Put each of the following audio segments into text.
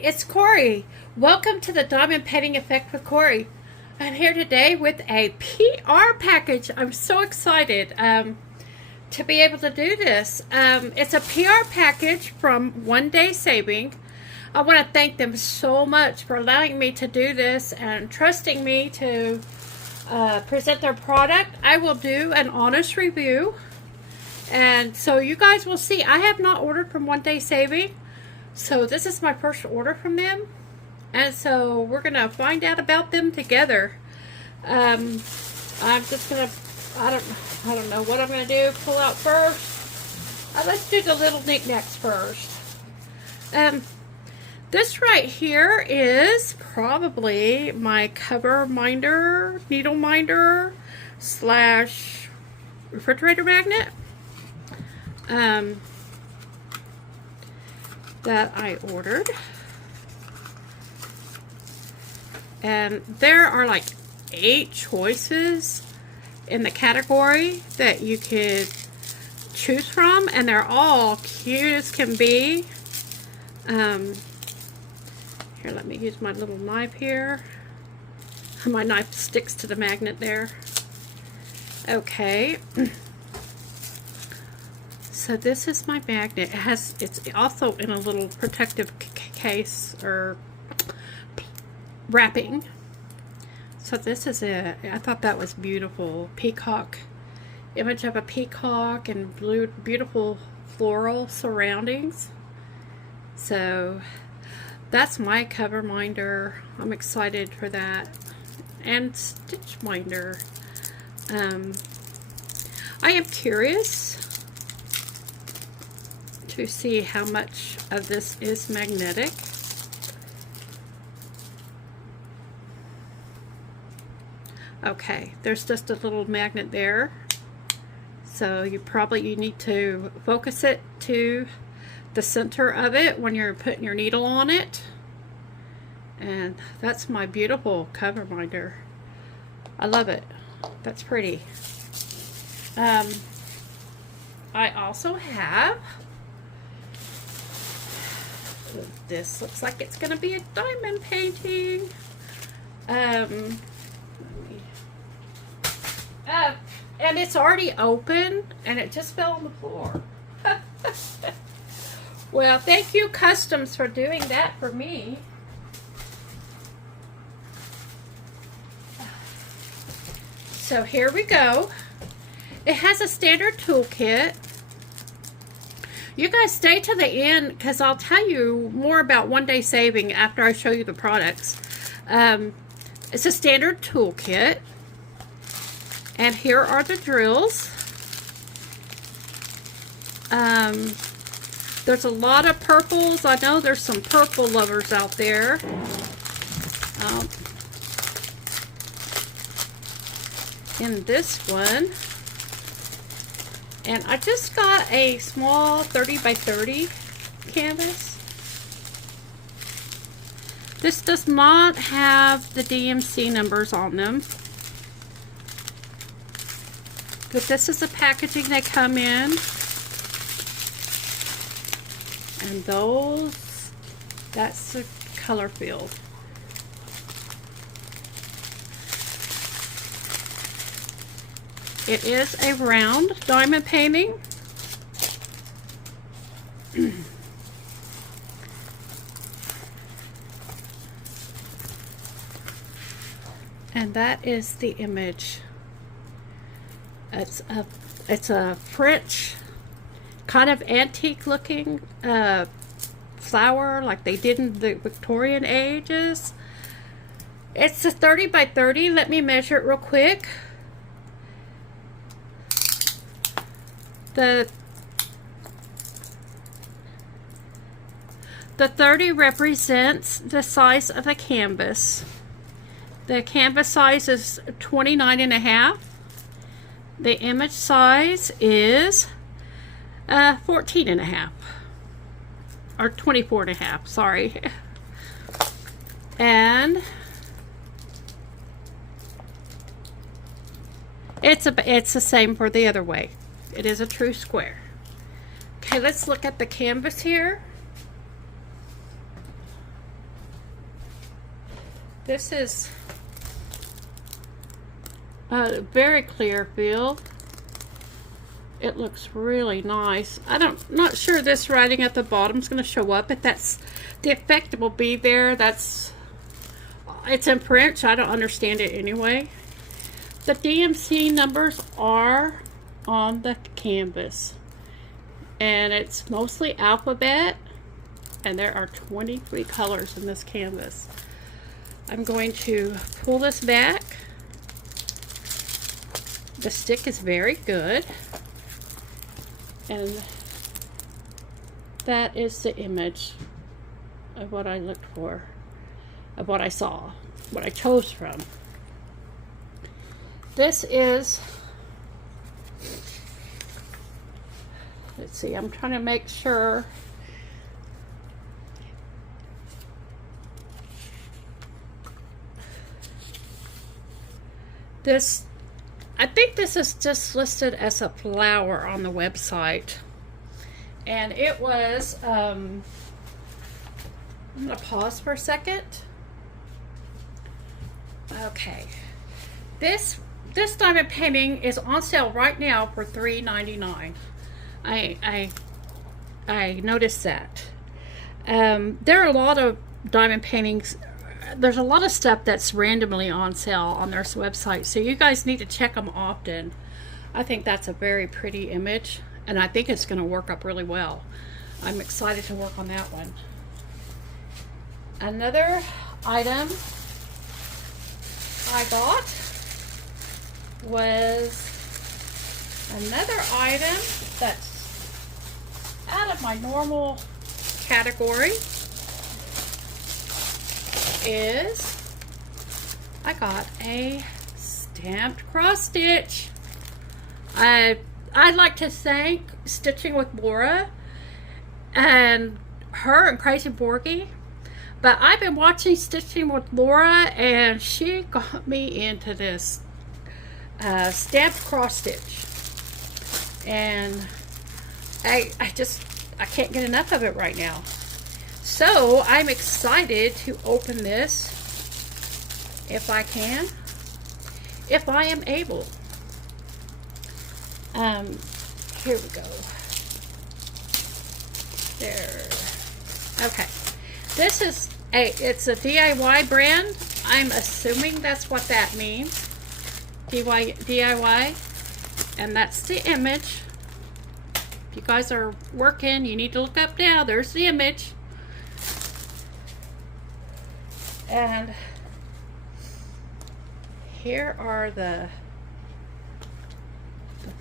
it's Cori. Welcome to the Diamond Painting Effect with Cori. I'm here today with a PR package. I'm so excited to be able to do this. It's a PR package from Onedaysaving. I want to thank them so much for allowing me to do this and trusting me to present their product. I will do an honest review, and so you guys will see. I have not ordered from Onedaysaving. So this is my first order from them, and so we're gonna find out about them together. I'm just gonna, I don't know what I'm gonna do. Pull out first. Let's do the little knickknacks first. This right here is probably my cover minder, needle minder slash refrigerator magnet. That I ordered, and there are like 8 choices in the category that you could choose from, and they're all cute as can be. Here, let me use my little knife here. My knife sticks to the magnet there. Okay. So this is my magnet. It's also in a little protective case or wrapping. So this is it. I thought that was beautiful. Peacock, image of a peacock and beautiful floral surroundings. So that's my cover minder. I'm excited for that. And stitch minder. I am curious to see how much of this is magnetic. Okay, there's just a little magnet there, so you need to focus it to the center of it when you're putting your needle on it. And that's my beautiful cover minder. I love it. That's pretty. I also have, this looks like it's going to be a diamond painting. And it's already open, and it just fell on the floor. Well, thank you, Customs, for doing that for me. So here we go. It has a standard toolkit. You guys stay to the end, because I'll tell you more about Onedaysaving after I show you the products. It's a standard toolkit, and here are the drills. There's a lot of purples. I know there's some purple lovers out there. In this one, and I just got a small 30 by 30 canvas. This does not have the DMC numbers on them, but this is the packaging they come in. And that's the color field. It is a round diamond painting. And that is the image. It's a French kind of antique looking flower like they did in the Victorian ages. It's a 30 by 30. Let me measure it real quick. The 30 represents the size of the canvas. The canvas size is 29.5. The image size is 14.5 or 24.5. Sorry. And it's the same for the other way. It is a true square. Okay, let's look at the canvas here. This is a very clear feel. It looks really nice. Not sure this writing at the bottom is going to show up. If that's the effect will be there. It's in print, so I don't understand it anyway. The DMC numbers are on the canvas, and it's mostly alphabet, and there are 23 colors in this canvas. I'm going to pull this back. The stick is very good, and that is the image of what I looked for, of what I saw, what I chose from. This is, let's see, I'm trying to make sure. This, I think this is just listed as a flower on the website. And it was, I'm going to pause for a second. Okay. This diamond painting is on sale right now for $3.99. I noticed that. There are a lot of diamond paintings. There's a lot of stuff that's randomly on sale on their website, so you guys need to check them often. I think that's a very pretty image, and I think it's going to work up really well. I'm excited to work on that one. Another item I got was another item that's out of my normal category. I got a stamped cross stitch. I'd like to thank Stitching with Laura and her and Crazy Borgie, but I've been watching Stitching with Laura, and she got me into this stamped cross stitch, and I can't get enough of it right now. So I'm excited to open this if I can, if I am able. Here we go. There. Okay. This is it's a DIY brand. I'm assuming that's what that means. DIY. And that's the image. If you guys are working, you need to look up now. There's the image. And here are the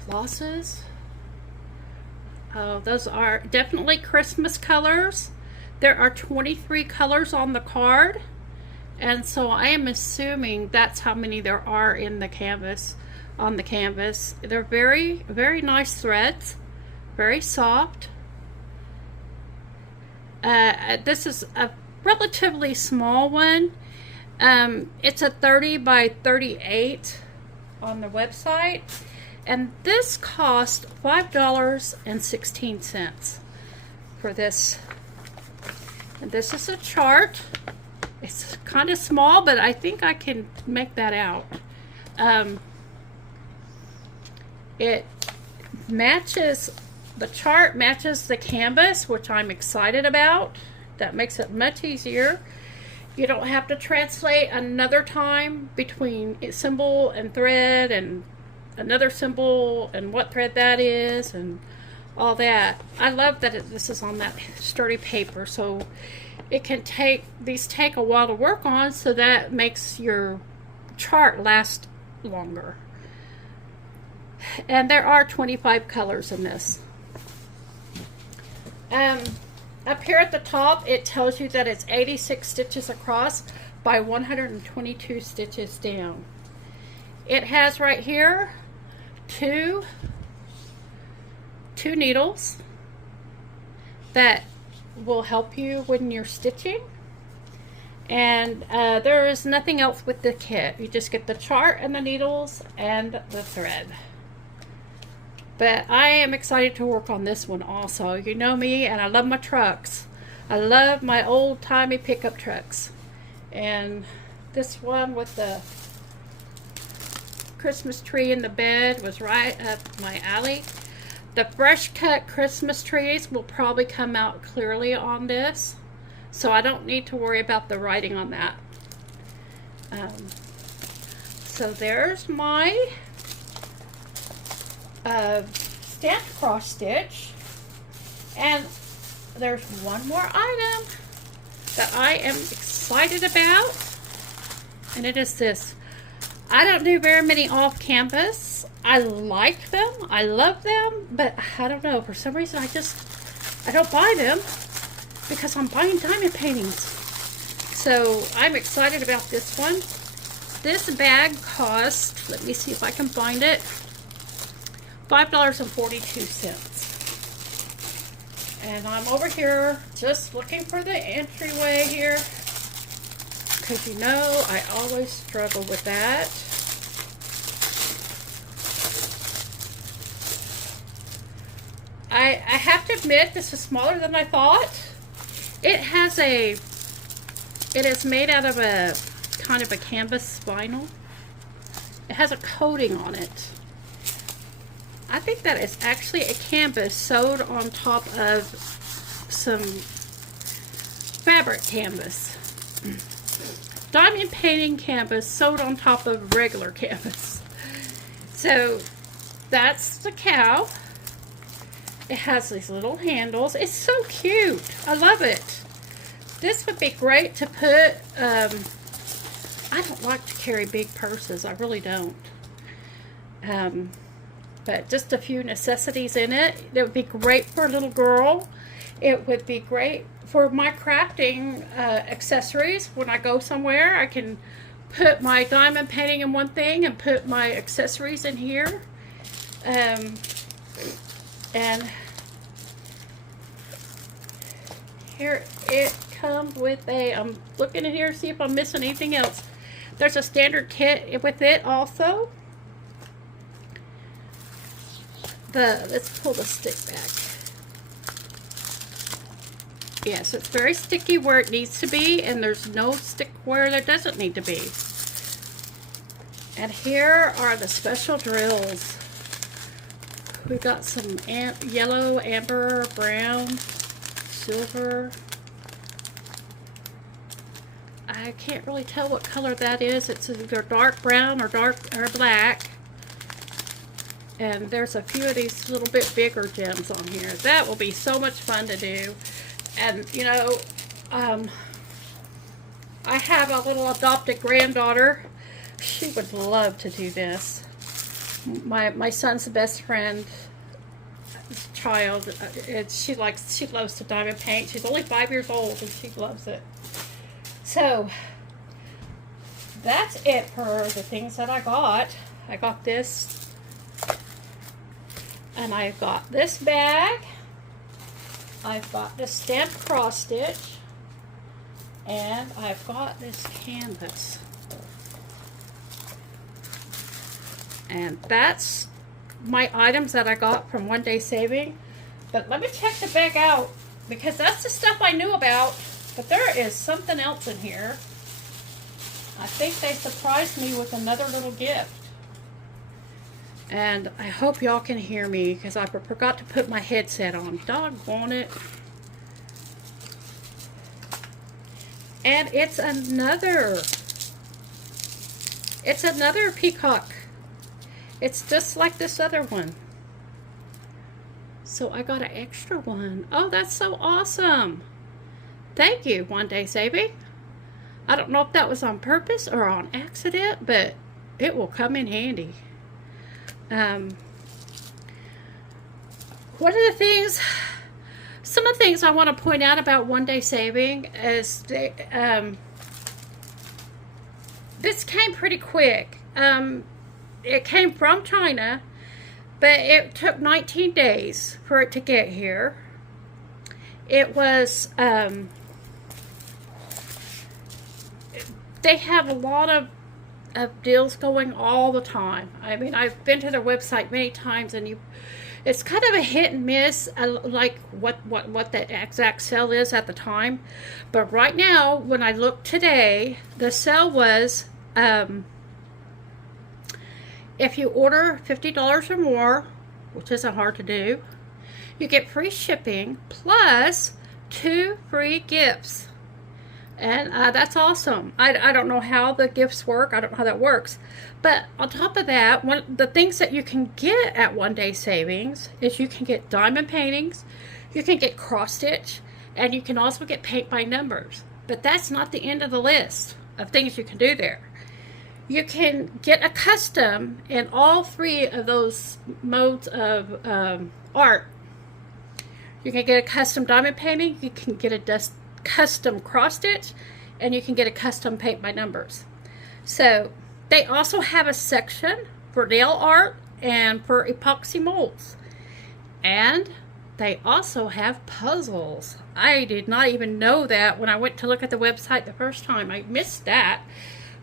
flosses. Oh, those are definitely Christmas colors. There are 23 colors on the card, and so I am assuming that's how many there are in the canvas, on the canvas. They're very, very nice threads, very soft. This is a relatively small one. It's a 30 by 38 on the website, and this cost $5.16 for this. And this is a chart. It's kind of small, but I think I can make that out. It matches, the chart matches the canvas, which I'm excited about. That makes it much easier. You don't have to translate another time between symbol and thread and another symbol and what thread that is and all that. I love that this is on that sturdy paper, so it can take a while to work on, so that makes your chart last longer. And there are 25 colors in this. Up here at the top, it tells you that it's 86 stitches across by 122 stitches down. It has right here two needles that will help you when you're stitching, and there is nothing else with the kit. You just get the chart and the needles and the thread. But I am excited to work on this one also. You know me, and I love my trucks. I love my old-timey pickup trucks. And This one with the Christmas tree in the bed was right up my alley. The fresh cut Christmas trees will probably come out clearly on this, so I don't need to worry about the writing on that. So there's my stamped cross stitch, and there's one more item that I am excited about, and it is this. I don't do very many off canvas. I like them, I love them, but I don't know, for some reason I don't buy them because I'm buying diamond paintings. So I'm excited about this one. This bag cost, let me see if I can find it, $5.42. And I'm over here just looking for the entryway here, because you know I always struggle with that. I have to admit, this is smaller than I thought. It is made out of a kind of a canvas vinyl. It has a coating on it. I think that is actually a canvas sewed on top of some fabric canvas. Diamond painting canvas sewed on top of regular canvas. So that's the cow. It has these little handles. It's so cute. I love it. This would be great to put, I don't like to carry big purses. I really don't. But just a few necessities in it. It would be great for a little girl. It would be great for my crafting accessories. When I go somewhere, I can put my diamond painting in one thing and put my accessories in here. And here it comes with a, I'm looking in here to see if I'm missing anything else. There's a standard kit with it also. Let's pull the stick back. Yes, it's very sticky where it needs to be, and there's no stick where there doesn't need to be. And here are the special drills. We got some yellow, amber, brown, silver. I can't really tell what color that is. It's either dark brown or black. And there's a few of these little bit bigger gems on here. That will be so much fun to do. And you know, I have a little adopted granddaughter. She would love to do this. My son's best friend child, she loves to diamond paint. She's only 5 years old and she loves it. So that's it for the things that I got. I got this, and I got this bag. I've got this stamped cross stitch, and I've got this canvas. And that's my items that I got from Onedaysaving. But let me check the bag out, because that's the stuff I knew about. But there is something else in here. I think they surprised me with another little gift. And I hope y'all can hear me, because I forgot to put my headset on. Doggone it. And it's another peacock. It's just like this other one. So I got an extra one. Oh, that's so awesome. Thank you, Onedaysaving. I don't know if that was on purpose or on accident, but it will come in handy. One of the things, some of the things I want to point out about Onedaysaving is this came pretty quick. It came from China, but it took 19 days for it to get here. It was, they have a lot of of deals going all the time. I mean, I've been to their website many times, and it's kind of a hit and miss, like what the exact sale is at the time. But right now, when I looked today, the sale was, if you order $50 or more, which isn't hard to do, you get free shipping plus 2 free gifts. And that's awesome. I don't know how the gifts work. I don't know how that works. But on top of that, one the things that you can get at One Day Savings is you can get diamond paintings, you can get cross stitch, and you can also get paint by numbers. But that's not the end of the list of things you can do there. You can get a custom in all 3 of those modes of art. You can get a custom diamond painting, you can get a custom cross stitch, and you can get a custom paint by numbers. So they also have a section for nail art and for epoxy molds, and they also have puzzles. I did not even know that when I went to look at the website the first time. I missed that,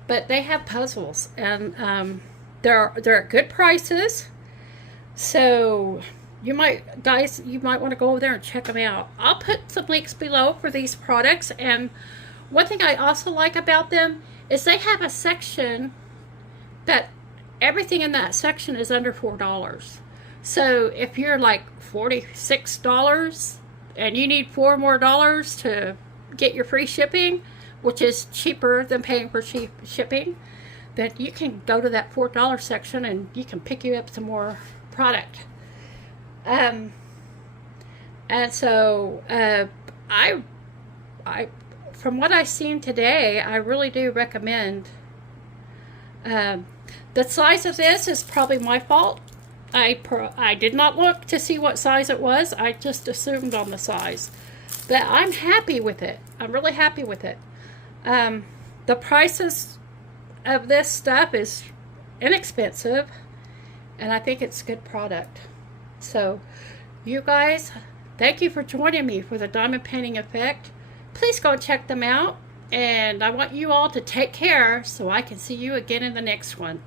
but they have puzzles, and they're at good prices. So you might want to go over there and check them out. I'll put some links below for these products. And one thing I also like about them is they have a section that everything in that section is under $4. So if you're like $46 and you need $4 more to get your free shipping, which is cheaper than paying for cheap shipping, then you can go to that $4 section and you can pick you up some more product. And so I from what I've seen today, I really do recommend. The size of this is probably my fault. I did not look to see what size it was. I just assumed on the size. But I'm happy with it. I'm really happy with it. The prices of this stuff is inexpensive, and I think it's a good product. So, you guys, thank you for joining me for the Diamond Painting Effect. Please go check them out, and I want you all to take care so I can see you again in the next one.